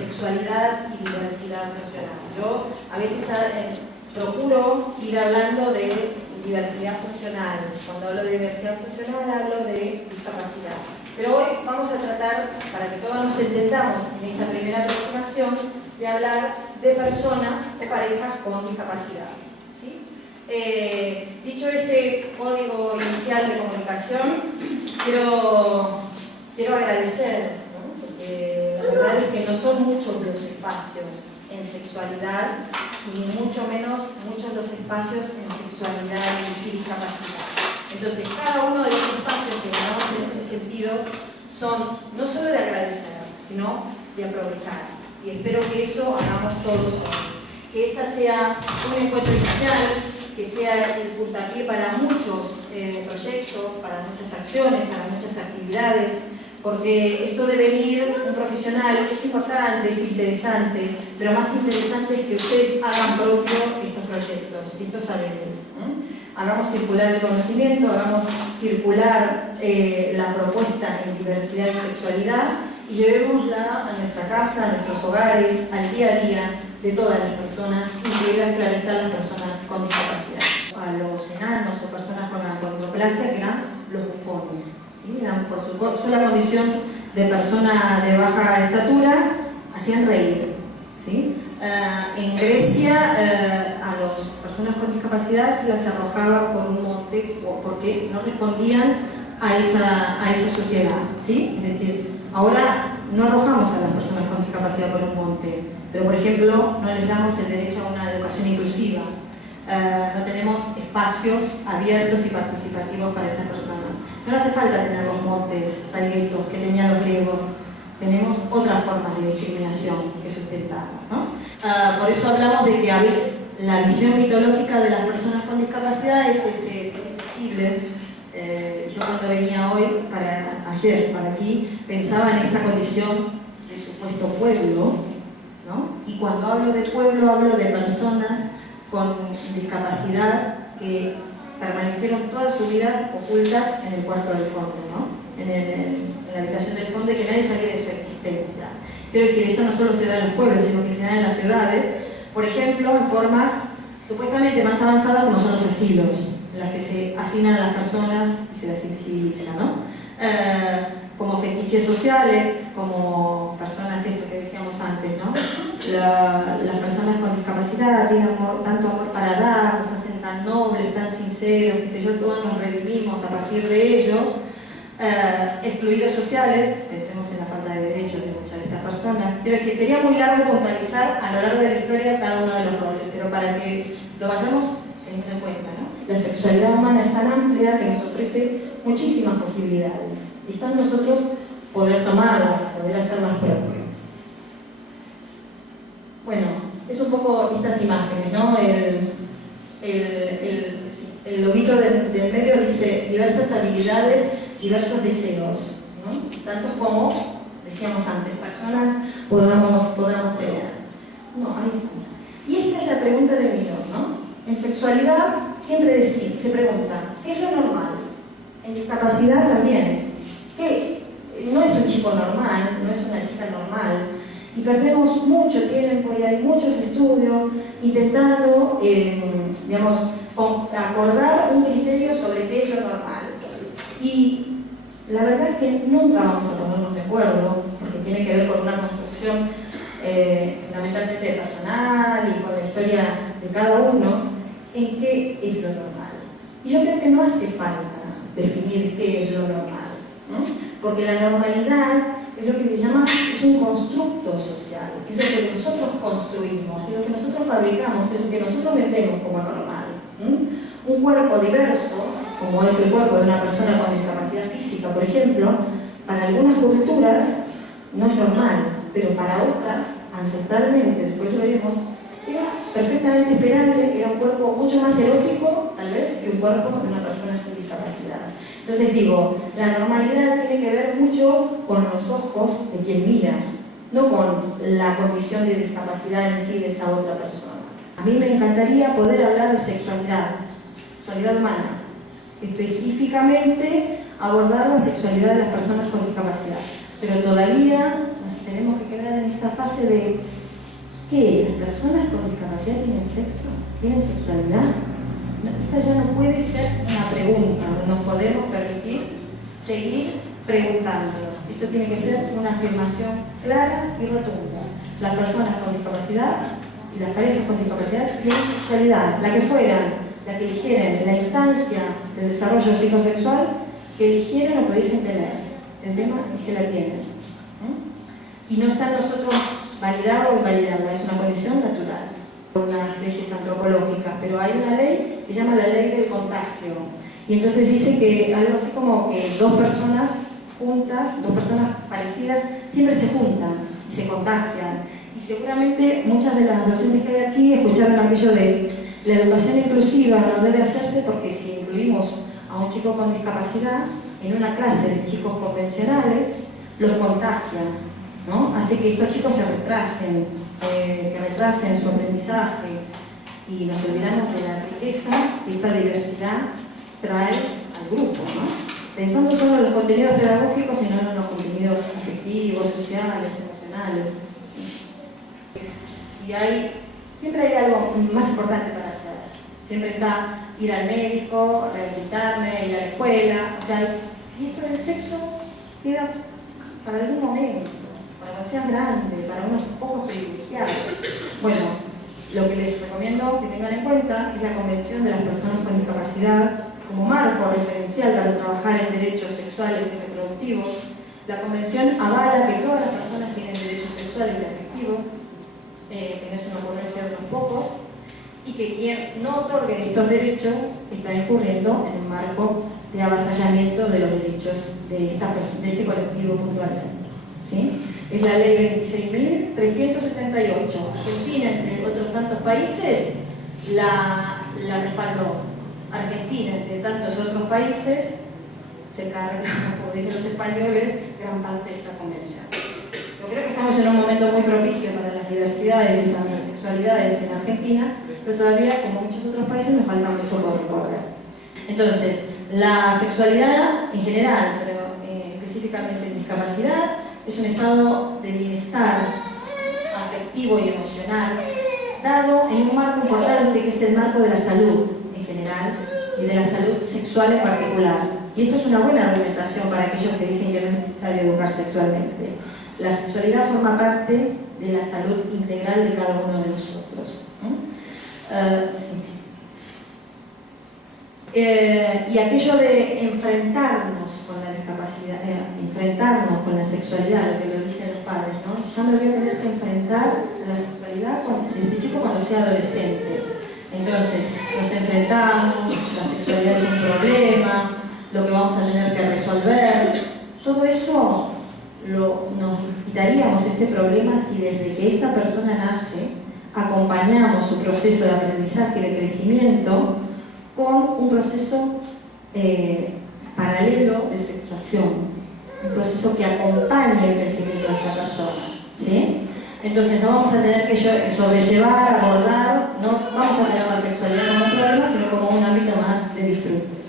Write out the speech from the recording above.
sexualidad y diversidad funcional. Yo a veces procuro ir hablando de diversidad funcional. Cuando hablo de diversidad funcional hablo de discapacidad. Pero hoy vamos a tratar, para que todos nos entendamos en esta primera aproximación, de hablar de personas o parejas con discapacidad. ¿Sí? Dicho este código inicial de comunicación, quiero agradecer, ¿no? Porque la verdad es que no son muchos los espacios en sexualidad, ni mucho menos muchos los espacios en sexualidad y discapacidad. Entonces, cada uno de los espacios que ganamos en este sentido son no solo de agradecer, sino de aprovechar. Y espero que eso hagamos todos hoy. Que esta sea un encuentro inicial, que sea el puntapié para muchos proyectos, para muchas acciones, para muchas actividades, porque esto de venir un profesional es importante, es interesante, pero más interesante es que ustedes hagan propio estos proyectos, estos saberes. Hagamos circular el conocimiento, hagamos circular la propuesta en diversidad y sexualidad y llevémosla a nuestra casa, a nuestros hogares, al día a día de todas las personas, incluidas, claro está, las personas con discapacidad. A los enanos o personas con acondroplasia, que eran los bufones. ¿Sí? Eran por su sola condición de persona de baja estatura, hacían reír. ¿Sí? En Grecia a las personas con discapacidad se las arrojaba por un monte porque no respondían a esa sociedad. ¿Sí? Es decir, ahora no arrojamos a las personas con discapacidad por un monte, pero por ejemplo no les damos el derecho a una educación inclusiva, no tenemos espacios abiertos y participativos para estas personas. No hace falta tener los montes talletos que tenían los griegos, tenemos otras formas de discriminación que sustentamos, ¿no? Por eso hablamos de que a veces la visión mitológica de las personas con discapacidad es invisible. Yo cuando venía ayer para aquí, pensaba en esta condición de supuesto pueblo, ¿no? Y cuando hablo de pueblo, hablo de personas con discapacidad que permanecieron toda su vida ocultas en el cuarto del fondo, ¿no? En la habitación del fondo y que nadie sabía de su existencia. Quiero decir, esto no solo se da en los pueblos, sino que se da en las ciudades, por ejemplo, en formas supuestamente más avanzadas como son los asilos, en las que se asignan a las personas y se las invisibiliza, ¿no? Como fetiches sociales, como personas, esto que decíamos antes, ¿no? Las personas con discapacidad tienen tanto amor para dar, nos hacen tan nobles, tan sinceros, qué sé yo, todos nos redimimos a partir de ellos. Excluidos sociales, pensemos en la falta de derechos de muchas de estas personas. Quiero decir, sería muy largo puntualizar a lo largo de la historia cada uno de los roles, pero para que lo vayamos teniendo en cuenta, ¿no? La sexualidad humana es tan amplia que nos ofrece muchísimas posibilidades. Y está en nosotros poder tomarlas, poder hacerlas propias. Bueno, es un poco estas imágenes, ¿no? El loguito del medio dice diversas habilidades, diversos deseos, ¿no? Tantos como, decíamos antes, personas podamos tener. No, ahí estamos. Y esta es la pregunta del millón, ¿no? En sexualidad siempre se pregunta, ¿qué es lo normal? En discapacidad también. ¿Qué? No es un chico normal, no es una chica normal. Y perdemos mucho tiempo y hay muchos estudios intentando, digamos, acordar un criterio sobre qué es lo normal. Y la verdad es que nunca vamos a ponernos de acuerdo, porque tiene que ver con una construcción fundamentalmente personal y con la historia de cada uno, en qué es lo normal. Y yo creo que no hace falta definir qué es lo normal, ¿no? Porque la normalidad es lo que se llama, es un constructo social, es lo que nosotros construimos, es lo que nosotros fabricamos, es lo que nosotros vendemos como normal. Un cuerpo diverso, como es el cuerpo de una persona con discapacidad física, por ejemplo, para algunas culturas no es normal, pero para otras, ancestralmente, después lo vimos, era perfectamente esperable, era un cuerpo mucho más erótico, tal vez, que un cuerpo de una persona sin discapacidad. Entonces digo, la normalidad tiene que ver mucho con los ojos de quien mira, no con la condición de discapacidad en sí de esa otra persona. A mí me encantaría poder hablar de sexualidad humana, específicamente abordar la sexualidad de las personas con discapacidad, pero todavía tenemos que quedar en esta fase de ¿qué? ¿Las personas con discapacidad tienen sexo? ¿Tienen sexualidad? No, esta ya no puede ser una pregunta, no nos podemos permitir seguir preguntándonos. Esto tiene que ser una afirmación clara y rotunda. Las personas con discapacidad y las parejas con discapacidad tienen sexualidad, la que fueran, la que eligieran en la instancia del desarrollo psicosexual, que eligieran o pudiesen tener. El tema es que la tienen. Y no está en nosotros validarlo o invalidarla, es una condición natural, por unas leyes antropológicas, pero hay una ley que se llama la ley del contagio. Y entonces dice que algo así como que dos personas juntas, dos personas parecidas, siempre se juntan y se contagian. Y seguramente muchas de las docentes que hay aquí escucharon aquello de la educación inclusiva no debe hacerse porque si incluimos a un chico con discapacidad en una clase de chicos convencionales, los contagian, ¿no? Hace que estos chicos se retrasen, que retrasen su aprendizaje y nos olvidamos de la riqueza que esta diversidad trae al grupo, ¿no? Pensando solo en los contenidos pedagógicos y no en los contenidos afectivos, sociales, emocionales. Siempre hay algo más importante para hacer. Siempre está ir al médico, rehabilitarme, ir a la escuela, o sea, y esto del sexo queda para algún momento, para cuando seas grande, para unos pocos privilegiados. Bueno, lo que les recomiendo que tengan en cuenta es la Convención de las Personas con Discapacidad como marco referencial para trabajar en derechos sexuales y reproductivos. La Convención avala que todas las personas tienen derechos sexuales y afectivos, que no es una ocurrencia de unos pocos, y que quien no otorgue estos derechos está incurriendo en un marco de avasallamiento de los derechos de este colectivo puntualmente, ¿sí? Es la ley 26.378. Argentina, entre otros tantos países, la respaldó. Argentina, entre tantos otros países, se carga, como dicen los españoles, gran parte de esta convención. Yo creo que estamos en un momento muy propicio para las diversidades y para las sexualidades en Argentina, pero todavía, como muchos otros países, nos falta mucho por recorrer. Entonces, la sexualidad en general, pero específicamente en discapacidad, es un estado de bienestar afectivo y emocional, dado en un marco importante que es el marco de la salud en general y de la salud sexual en particular. Y esto es una buena argumentación para aquellos que dicen que no es necesario educar sexualmente. La sexualidad forma parte de la salud integral de cada uno de nosotros. Y aquello de enfrentarnos con la discapacidad, enfrentarnos con la sexualidad, lo que lo dicen los padres, ¿no? Ya me voy a tener que enfrentar a la sexualidad desde chico cuando sea adolescente. Entonces, nos enfrentamos, la sexualidad es un problema, lo que vamos a tener que resolver. Todo eso nos quitaríamos este problema si desde que esta persona nace acompañamos su proceso de aprendizaje, de crecimiento, con un proceso paralelo de sexuación, un proceso que acompañe el crecimiento de esta persona, ¿sí? Entonces no vamos a tener que sobrellevar, abordar, no vamos a tener la sexualidad como un problema, sino como un ámbito más de disfrute.